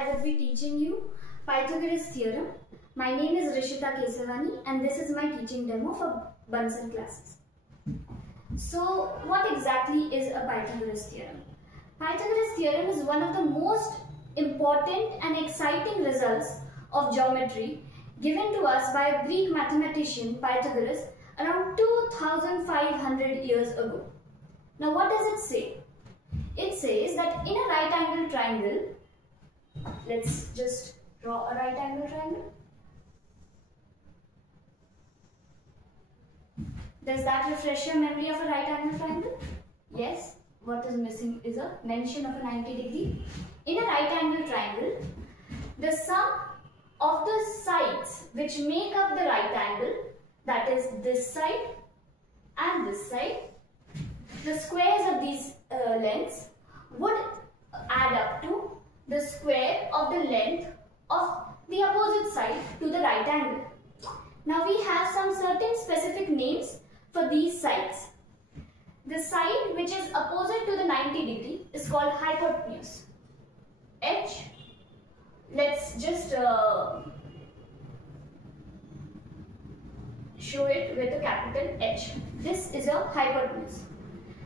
I will be teaching you Pythagoras theorem. My name is Rishita Kesavani and this is my teaching demo for Bunsen classes. So what exactly is a Pythagoras theorem? Pythagoras theorem is one of the most important and exciting results of geometry given to us by a Greek mathematician Pythagoras around 2500 years ago. Now what does it say? It says that in a right angle triangle, let's just draw a right angle triangle. Does that refresh your memory of a right angle triangle? Yes. What is missing is a mention of a 90 degree. In a right angle triangle, the sum of the sides which make up the right angle, that is this side and this side, the squares of these lengths would add up to the square of the length of the opposite side to the right angle. Now we have some certain specific names for these sides. The side which is opposite to the 90 degree is called hypotenuse. H. Let's just show it with a capital H. This is a hypotenuse.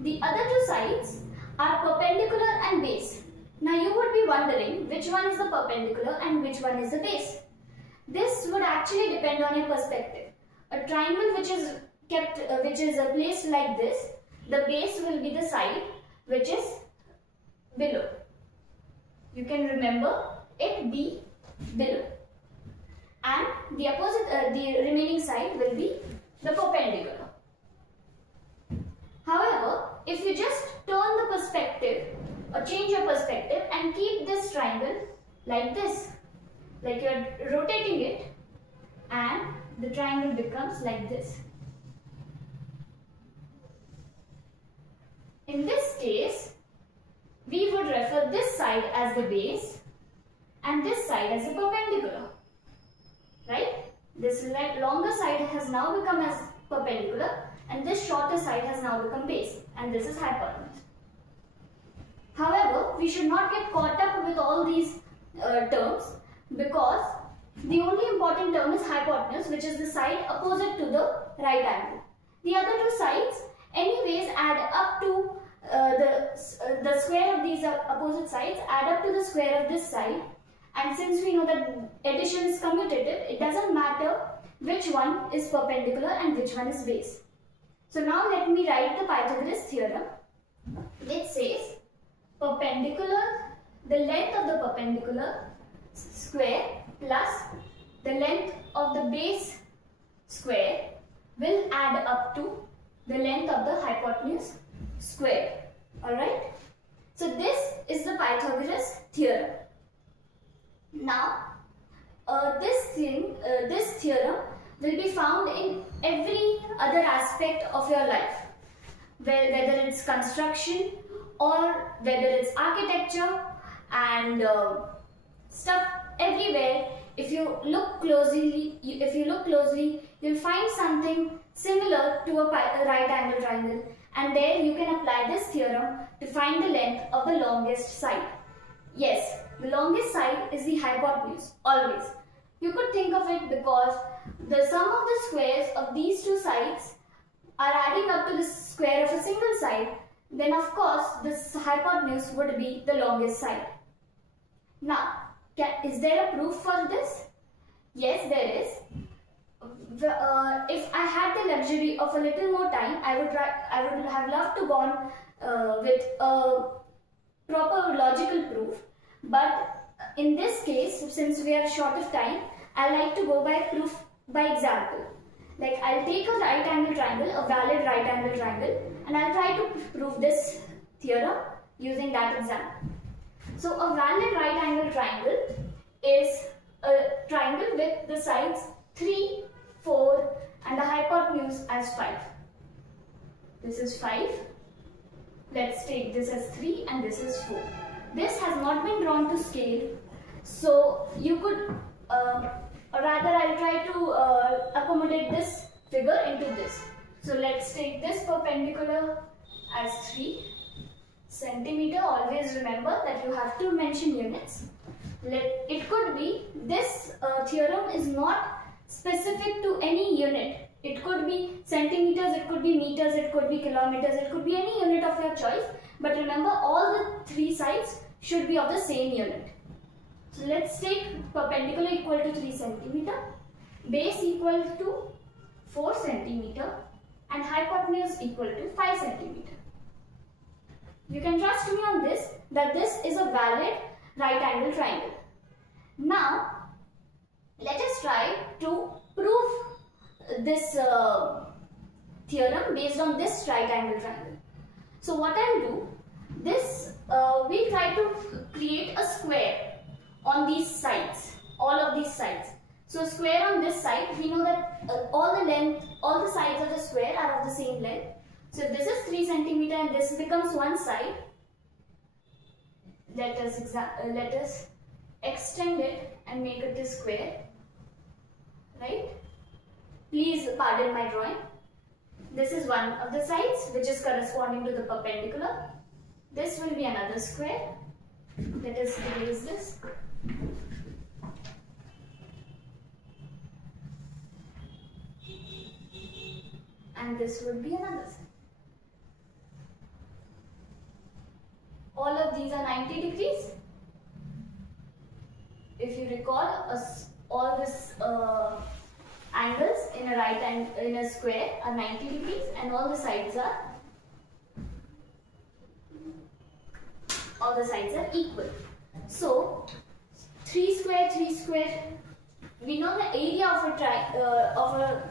The other two sides are perpendicular and base. Now you would be wondering which one is the perpendicular and which one is the base. This would actually depend on your perspective. A triangle which is placed like this, the base will be the side which is below. You can remember it be below, and the opposite, the remaining side will be the perpendicular. However, if you just turn the perspective or change your perspective and keep this triangle like this, like you are rotating it, and the triangle becomes like this. In this case, we would refer this side as the base and this side as the perpendicular, right? This longer side has now become as perpendicular and this shorter side has now become base, and this is hypotenuse. However, we should not get caught up with all these terms, because the only important term is hypotenuse, which is the side opposite to the right angle. The other two sides anyways add up to the square of these opposite sides add up to the square of this side, and since we know that addition is commutative, it doesn't matter which one is perpendicular and which one is base. So now let me write the Pythagoras theorem, which says perpendicular, the length of the perpendicular square plus the length of the base square will add up to the length of the hypotenuse square. Alright? So this is the Pythagoras theorem. Now this theorem will be found in every other aspect of your life, whether it's construction or whether it's architecture and stuff everywhere. If you look closely, you'll find something similar to a right angle triangle, and there you can apply this theorem to find the length of the longest side. Yes, the longest side is the hypotenuse, always. You could think of it because the sum of the squares of these two sides are adding up to the square of a single side, then of course this hypotenuse would be the longest side. Now, is there a proof for this? Yes, there is. If I had the luxury of a little more time, I would have loved to go on with a proper logical proof. But in this case, since we are short of time, I like to go by proof by example. Like I'll take a right angle triangle, a valid right angle triangle, and I'll try to prove this theorem using that example. So a valid right angle triangle is a triangle with the sides 3, 4 and the hypotenuse as 5. This is 5. Let's take this as 3 and this is 4. This has not been drawn to scale, so you could, or rather I'll try to accommodate this figure into this. So let's take this perpendicular as 3 centimeter. Always remember that you have to mention units. Let this theorem is not specific to any unit. It could be centimeters, it could be meters, it could be kilometers, it could be any unit of your choice. But remember, all the three sides should be of the same unit. So let's take perpendicular equal to 3 centimeter, base equal to 4 centimeter, and hypotenuse equal to 5 centimeter. You can trust me on this, that this is a valid right angle triangle. Now, let us try to prove this theorem based on this right angle triangle. So what I'll do, we'll try to create a square on these sides, all of these sides. So square on this side, we know that all the sides of the square are of the same length. So if this is 3 centimeter and this becomes one side, let us extend it and make it a square, right? Please pardon my drawing. This is one of the sides which is corresponding to the perpendicular. This will be another square. Let us erase this. And this would be another side. All of these are 90 degrees. If you recall, all these angles in a right and in a square are 90 degrees, and all the sides are equal. So 3 square. We know the area of a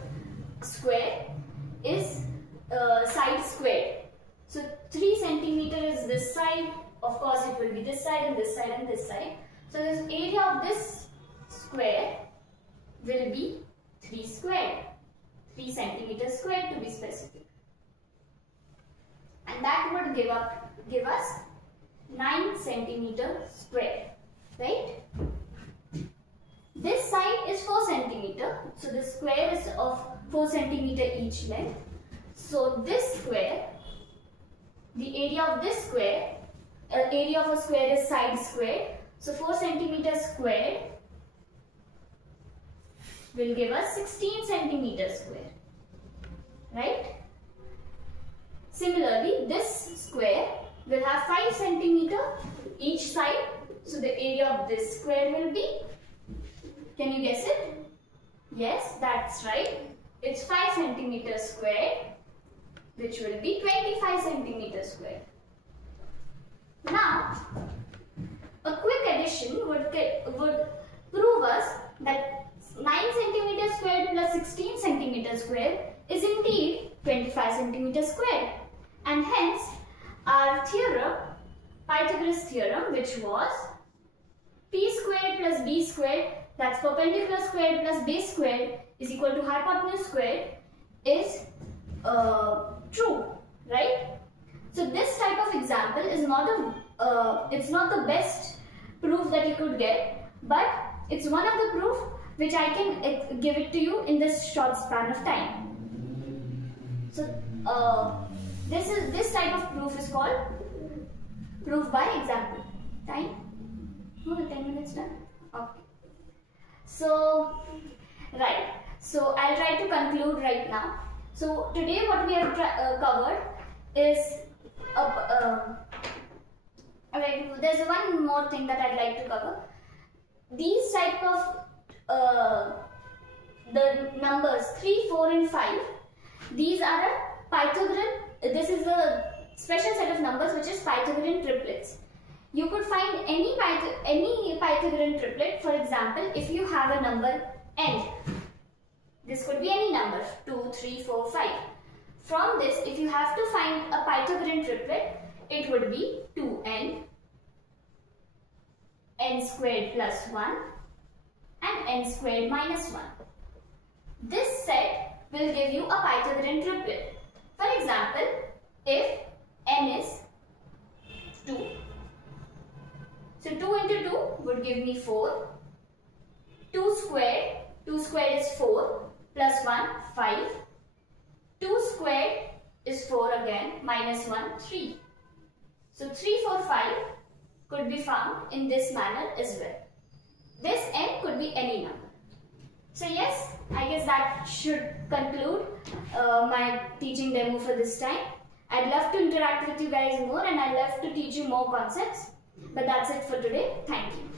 square is side squared. So 3 centimeter is this side. Of course, it will be this side and this side and this side. So this area of this square will be 3 squared, 3 centimeters squared to be specific, and that would give us 9 centimeter squared, right? This side is 4 centimeter, so the square is of 4 centimeter each length. So this square, the area of this square, area of a square is side squared. So 4 centimeters squared will give us 16 centimeters square, right? Similarly, this square will have 5 centimeter each side. So the area of this square will be, can you guess it? Yes, that's right. It's 5 centimeters squared, which will be 25 centimeters squared. Now, a quick addition would prove us that 9 centimeters squared plus 16 centimeters squared is indeed 25 centimeters squared, and hence our theorem, Pythagoras theorem, which was p squared plus b squared, that's perpendicular squared plus base squared, is equal to hypotenuse squared, is true, right? So this type of example is not it's not the best proof that you could get, but it's one of the proof which I can give it to you in this short span of time. So this type of proof is called proof by example. Time? No, the 10 minutes done. Okay. So right. So I'll try to conclude right now. So today what we have covered is there's one more thing that I'd like to cover. These type of the numbers 3, 4 and 5, these are a Pythagorean, this is a special set of numbers which is Pythagorean triplets. You could find any Pythagorean triplet. For example, if you have a number n, this could be any number 2, 3, 4, 5. From this, if you have to find a Pythagorean triplet, it would be 2n, n squared plus 1 and n squared minus 1. This set will give you a Pythagorean triplet. For example, if n is 2, so 2 into 2 would give me 4, 2 squared is 4, plus 1, 5, 2 squared is 4 again, minus 1, 3. So 3, 4, 5 could be found in this manner as well. This n could be any number. So yes, I guess that should conclude my teaching demo for this time. I'd love to interact with you guys more, and I'd love to teach you more concepts. But that's it for today. Thank you.